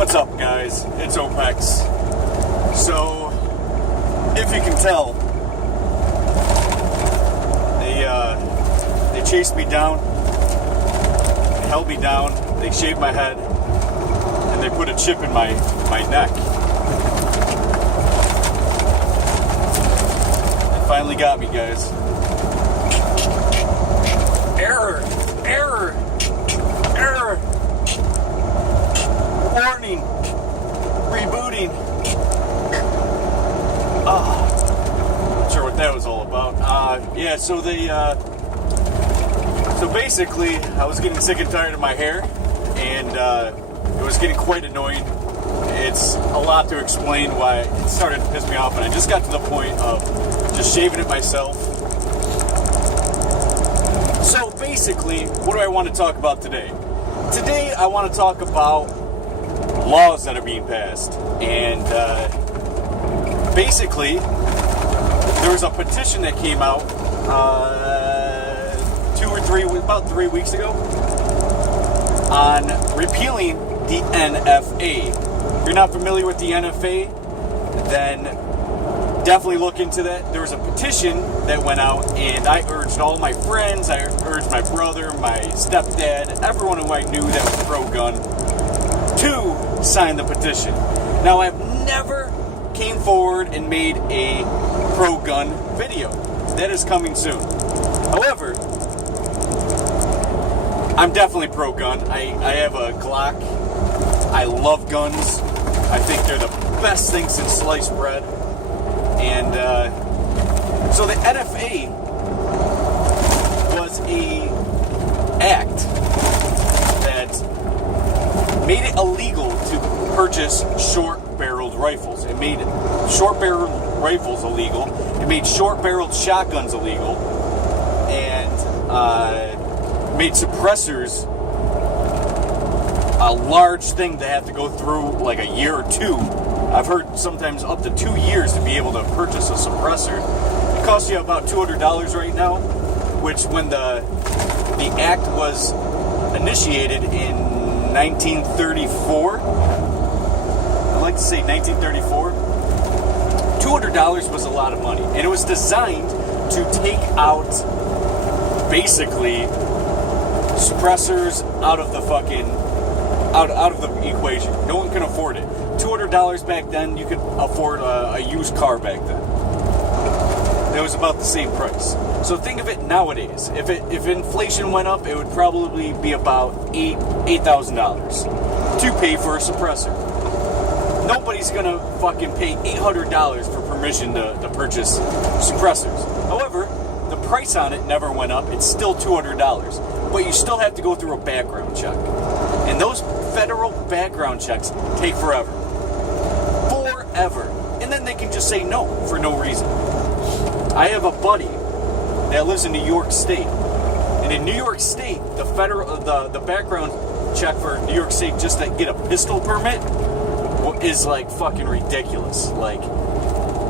What's up, guys? It's Opex. So, if you can tell, they chased me down, they held me down, they shaved my head, and they put a chip in my neck. They finally got me, guys. Error! Warning! Rebooting! Not sure what that was all about. Yeah, so so basically, I was getting sick and tired of my hair, and it was getting quite annoying. It's a lot to explain why it started to piss me off, and I just got to the point of just shaving it myself. So basically, what do I want to talk about today? Today, I want to talk about laws that are being passed, and basically, there was a petition that came out about 3 weeks ago on repealing the NFA. If you're not familiar with the NFA, then definitely look into that. There was a petition that went out, and I urged all my friends, I urged my brother, my stepdad, everyone who I knew that was pro-gun to sign the petition. Now, I've never came forward and made a pro-gun video. That is coming soon. However, I'm definitely pro-gun. I have a Glock. I love guns. I think they're the best thing since sliced bread. And so the NFA was a act that made it illegal to purchase short-barreled rifles. It made short-barreled rifles illegal. It made short-barreled shotguns illegal, and made suppressors a large thing to have to go through like a year or two. I've heard sometimes up to 2 years to be able to purchase a suppressor. It costs you about $200 right now, which when the act was initiated in 1934, I'd like to say 1934, $200 was a lot of money. And it was designed to take out, basically, suppressors out of the equation. No one can afford it. $200 back then, you could afford a used car back then. It was about the same price. So think of it nowadays. If inflation went up, it would probably be about $8,000 to pay for a suppressor. Nobody's gonna fucking pay $800 for permission to purchase suppressors. However, the price on it never went up. It's still $200, but you still have to go through a background check, and those federal background checks take forever. And then they can just say no for no reason. I have a buddy that lives in New York State, and in New York State, the background check for New York State just to get a pistol permit is like fucking ridiculous. Like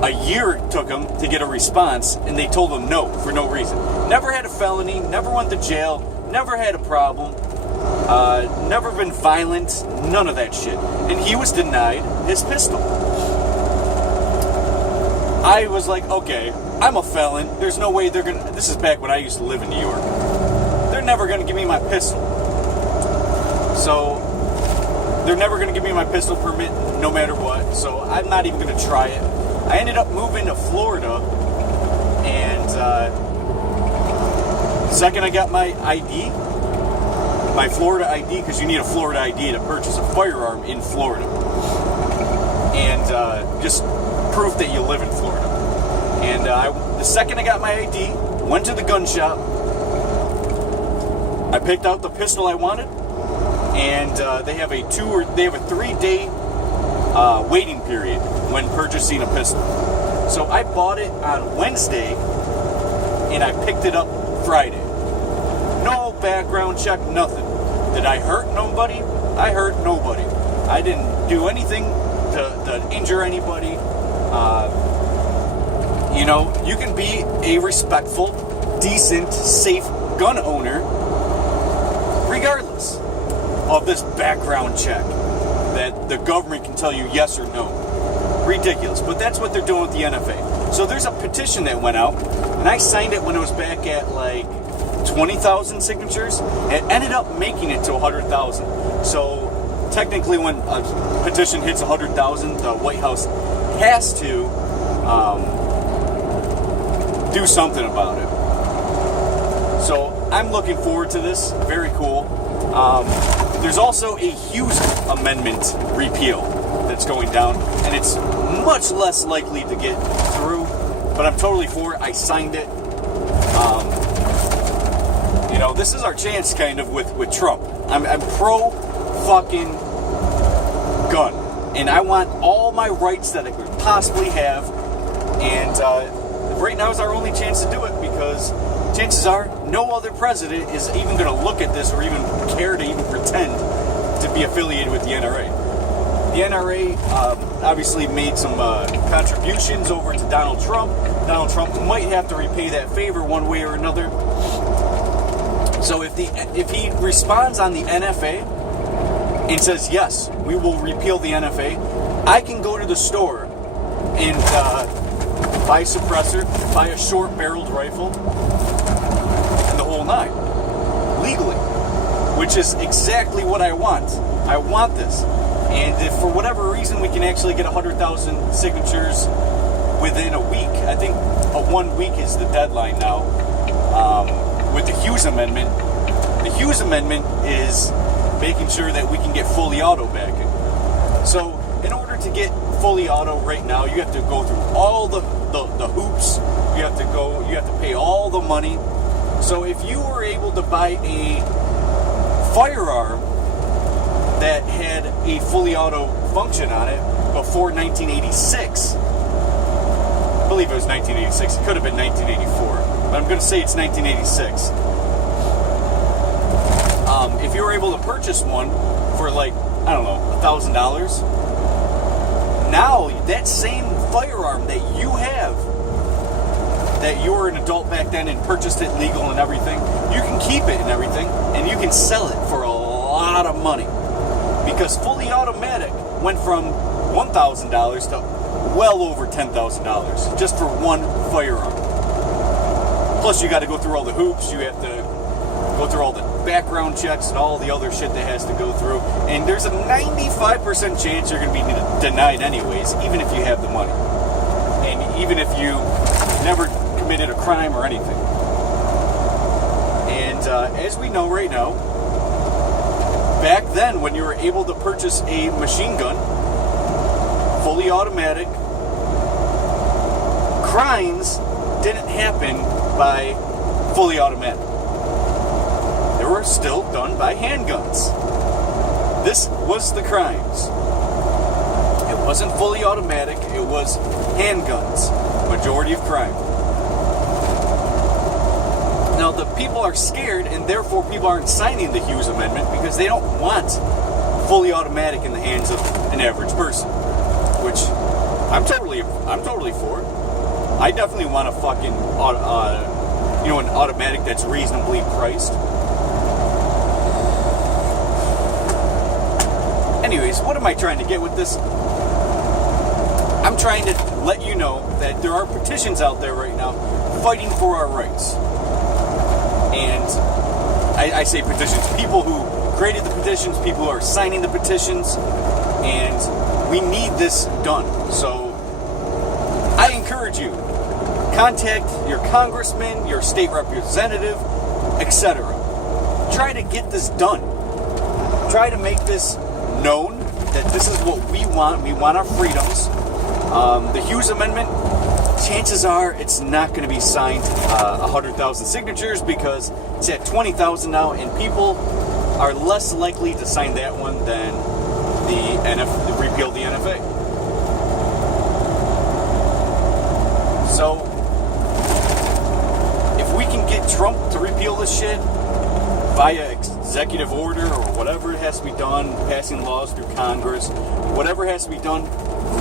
a year it took them to get a response, and they told them no for no reason. Never had a felony, never went to jail, never had a problem, never been violent, none of that shit. And he was denied his pistol. I was like, okay, I'm a felon. There's no way they're gonna. This is back when I used to live in New York. They're never gonna give me my pistol. So they're never gonna give me my pistol permit, no matter what. So I'm not even gonna try it. I ended up moving to Florida, and the second I got my ID, my Florida ID, because you need a Florida ID to purchase a firearm in Florida, and just proof that you live in Florida. And the second I got my ID, went to the gun shop, I picked out the pistol I wanted, and they have a 3-day waiting period when purchasing a pistol. So I bought it on Wednesday, and I picked it up Friday. No background check, nothing. Did I hurt nobody? I hurt nobody. I didn't do anything to injure anybody. You can be a respectful, decent, safe gun owner regardless of this background check. that the government can tell you yes or no. Ridiculous. But that's what they're doing with the NFA. So there's a petition that went out, and I signed it when it was back at like 20,000 signatures. It ended up making it to 100,000. So technically when a petition hits 100,000, the White House has to do something about it. So I'm looking forward to this. Very cool. There's also a HUGHES amendment repeal that's going down, and it's much less likely to get through, but I'm totally for it. I signed it. You know, this is our chance kind of with Trump. I'm pro fucking gun, and I want all my rights that I could possibly have, and right now is our only chance to do it, because chances are no other president is even going to look at this or even care to even pretend to be affiliated with the NRA. The NRA obviously made some contributions over to Donald Trump. Donald Trump might have to repay that favor one way or another. So if he responds on the NFA and says, yes, we will repeal the NFA, I can go to the store and buy a suppressor, buy a short-barreled rifle, and the whole nine, legally, which is exactly what I want. I want this. And if for whatever reason we can actually get 100,000 signatures within a week, I think 1 week is the deadline now, with the HUGHES amendment. The HUGHES amendment is making sure that we can get fully auto backing. So in order to get fully auto right now, you have to go through all the hoops. You have to pay all the money. So if you were able to buy a firearm that had a fully auto function on it before 1986, I believe it was 1986, it could have been 1984, but I'm going to say it's 1986. If you were able to purchase one for like, I don't know, $1,000, now that same firearm that you have, that you were an adult back then and purchased it legal and everything, you can keep it and everything, and you can sell it for a lot of money. Because fully automatic went from $1,000 to well over $10,000 just for one firearm. Plus you got to go through all the hoops, you have to go through all the background checks and all the other shit that has to go through, and there's a 95% chance you're going to be denied anyways, even if you have the money, and even if you never committed a crime or anything. And as we know right now, back then when you were able to purchase a machine gun, fully automatic, crimes didn't happen by fully automatic. They were still done by handguns. This was the crimes. It wasn't fully automatic, it was handguns. Majority of crime. Now the people are scared, and therefore people aren't signing the HUGHES amendment because they don't want fully automatic in the hands of an average person. Which I'm totally for. I definitely want a fucking an automatic that's reasonably priced. Anyways, what am I trying to get with this? I'm trying to let you know that there are petitions out there right now fighting for our rights. And I say petitions, people who created the petitions, people who are signing the petitions, and we need this done. So I encourage you, contact your congressman, your state representative, etc. Try to get this done. Try to make this known that this is what we want. We want our freedoms. The HUGHES amendment, chances are it's not going to be signed 100,000 signatures because it's at 20,000 now, and people are less likely to sign that one than the repeal the NFA. So if we can get Trump to repeal this shit via executive order or whatever it has to be done, passing laws through Congress, whatever has to be done,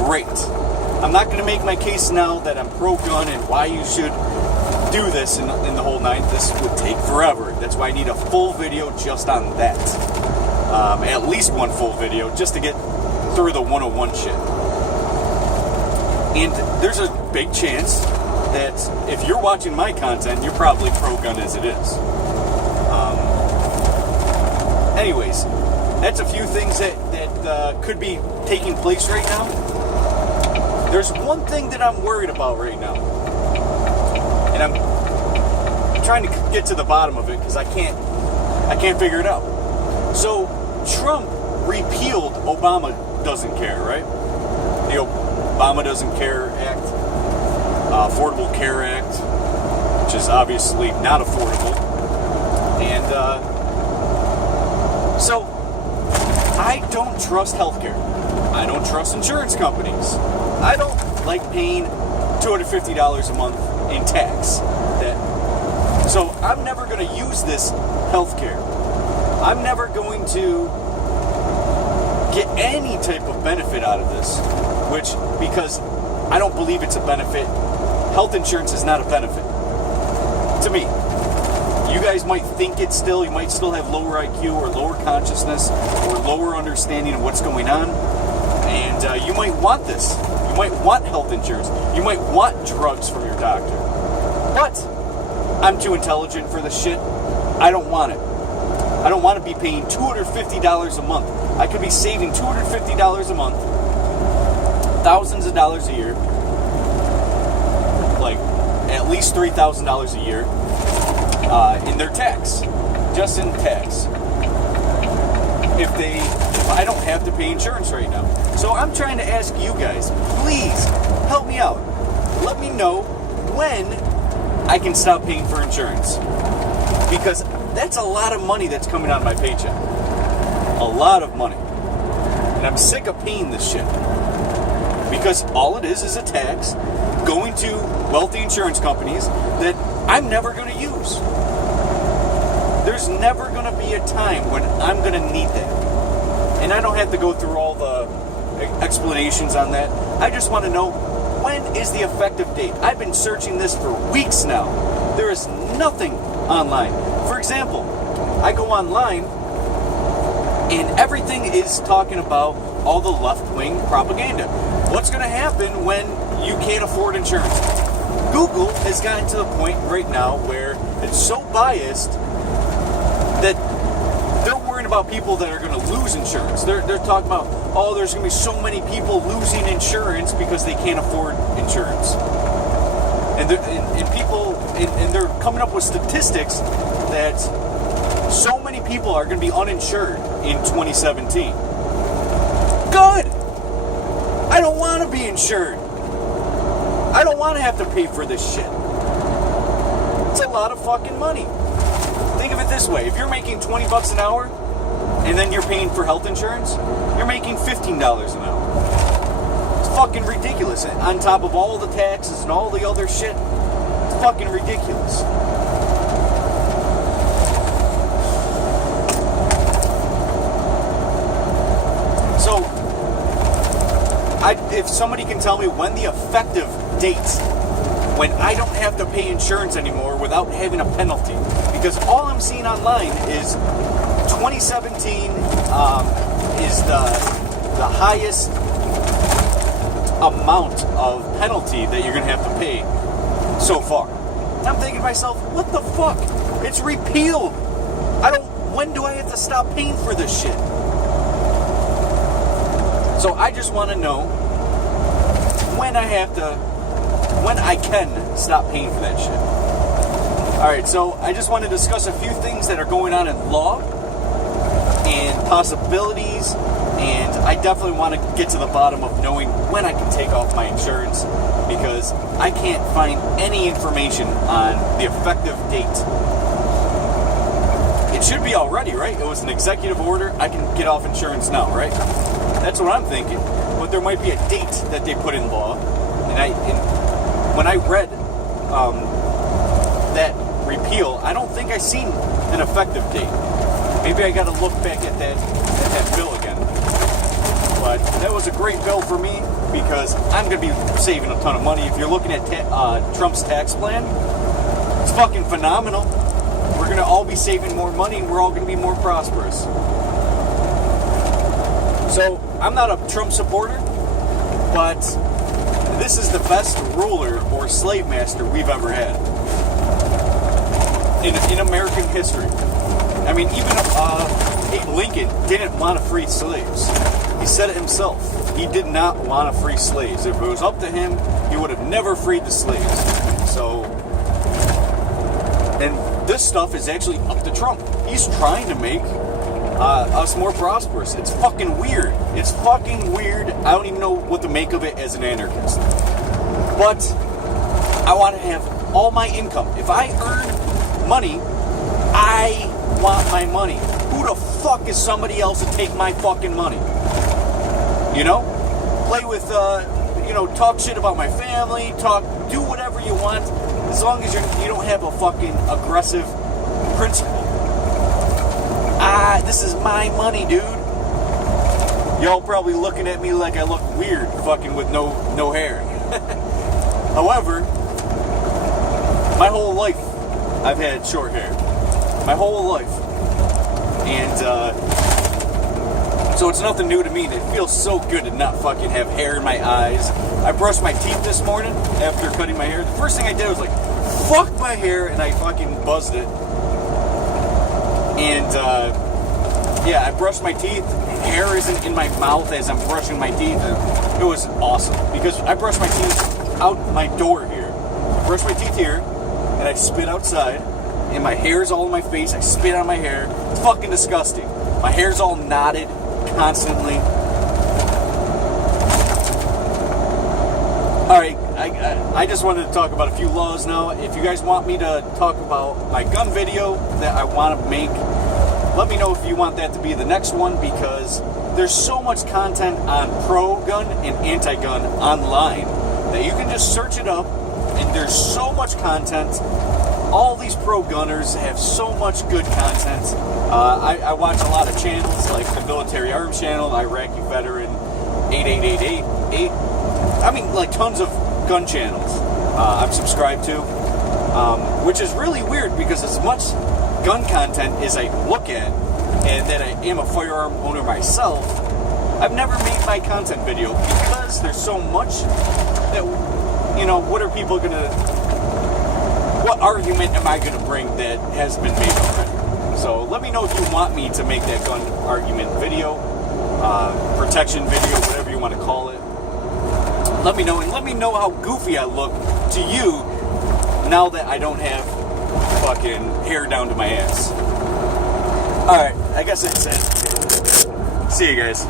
great. I'm not going to make my case now that I'm pro-gun and why you should do this in the whole nine. This would take forever. That's why I need a full video just on that. at least one full video just to get through the 101 shit. And there's a big chance that if you're watching my content, you're probably pro-gun as it is. Anyways, that's a few things that could be taking place right now. There's one thing that I'm worried about right now, and I'm trying to get to the bottom of it because I can't figure it out. So Trump repealed Obama Doesn't Care, right? The Obama Doesn't Care Act, Affordable Care Act, which is obviously not affordable, and so I don't trust healthcare. I don't trust insurance companies. I don't like paying $250 a month in tax. So I'm never going to use this healthcare. I'm never going to get any type of benefit out of this, because I don't believe it's a benefit. Health insurance is not a benefit to me. You guys might think it's still, you might still have lower IQ or lower consciousness or lower understanding of what's going on, and you might want this. You might want health insurance. You might want drugs from your doctor. But I'm too intelligent for this shit. I don't want it. I don't want to be paying $250 a month. I could be saving $250 a month, thousands of dollars a year, like at least $3,000 a year in their tax, just in tax. If I don't have to pay insurance right now. So I'm trying to ask you guys, please help me out. Let me know when I can stop paying for insurance. Because that's a lot of money that's coming out of my paycheck. A lot of money. And I'm sick of paying this shit. Because all it is a tax going to wealthy insurance companies that I'm never going to use. There's never going to be a time when I'm going to need that. And I don't have to go through all the explanations on that. I just want to know, when is the effective date? I've been searching this for weeks now. There is nothing online. For example, I go online and everything is talking about all the left-wing propaganda. What's going to happen when you can't afford insurance? Google has gotten to the point right now where it's so biased that they're worrying about people that are going to lose insurance. They're talking about, oh, there's going to be so many people losing insurance because they can't afford insurance. And they're coming up with statistics that so many people are going to be uninsured in 2017. Good! I don't want to be insured. I don't want to have to pay for this shit. It's a lot of fucking money. Think of it this way. If you're making $20 an hour and then you're paying for health insurance, you're making $15 an hour. It's fucking ridiculous. On top of all the taxes and all the other shit, it's fucking ridiculous. So, if somebody can tell me when the effective date, when I don't have to pay insurance anymore without having a penalty, because all I'm seeing online is 2017 is the highest amount of penalty that you're going to have to pay so far. And I'm thinking to myself, what the fuck? It's repealed. When do I have to stop paying for this shit? So I just want to know when I can stop paying for that shit. Alright, so I just want to discuss a few things that are going on in law and possibilities, and I definitely want to get to the bottom of knowing when I can take off my insurance, because I can't find any information on the effective date. It should be already, right? It was an executive order. I can get off insurance now, right? That's what I'm thinking. But there might be a date that they put in law, and when I read that repeal, I don't think I seen an effective date. Maybe I got to look back at that bill again. But that was a great bill for me, because I'm going to be saving a ton of money. If you're looking at Trump's tax plan, it's fucking phenomenal. We're going to all be saving more money, and we're all going to be more prosperous. So, I'm not a Trump supporter, but this is the best ruler or slave master we've ever had in American history. I mean, even Abe Lincoln didn't want to free slaves. He said it himself. He did not want to free slaves. If it was up to him, he would have never freed the slaves. So, and this stuff is actually up to Trump. He's trying to make us more prosperous. It's fucking weird. It's fucking weird. I don't even know what to make of it as an anarchist. But I want to have all my income. If I earn money, I want my money. Who the fuck is somebody else to take my fucking money? You know? Play with, talk shit about my family, do whatever you want, as long as you don't have a fucking aggressive principle. This is my money, dude. Y'all probably looking at me like I look weird, fucking with no hair. However, my whole life I've had short hair. My whole life. And, so it's nothing new to me. It feels so good to not fucking have hair in my eyes. I brushed my teeth this morning after cutting my hair. The first thing I did was like, fuck my hair, and I fucking buzzed it. And, I brushed my teeth. Hair isn't in my mouth as I'm brushing my teeth. It was awesome because I brushed my teeth out my door here. I brush my teeth here, and I spit outside, and my hair's all in my face. I spit on my hair. It's fucking disgusting. My hair's all knotted constantly. Alright, I just wanted to talk about a few laws now. If you guys want me to talk about my gun video that I want to make, let me know if you want that to be the next one, because there's so much content on pro-gun and anti-gun online that you can just search it up, and there's so much content. All these pro-gunners have so much good content. I watch a lot of channels like the Military Arms Channel, Iraqi Veteran, 8888. I mean, like tons of gun channels I'm subscribed to, which is really weird because as much gun content as I look at, and that I am a firearm owner myself, I've never made my content video because there's so much that, what are people going to... What argument am I going to bring that has been made already? So let me know if you want me to make that gun argument video, protection video, whatever you want to call it. Let me know, and let me know how goofy I look to you now that I don't have fucking hair down to my ass. Alright, I guess that's it. See you guys.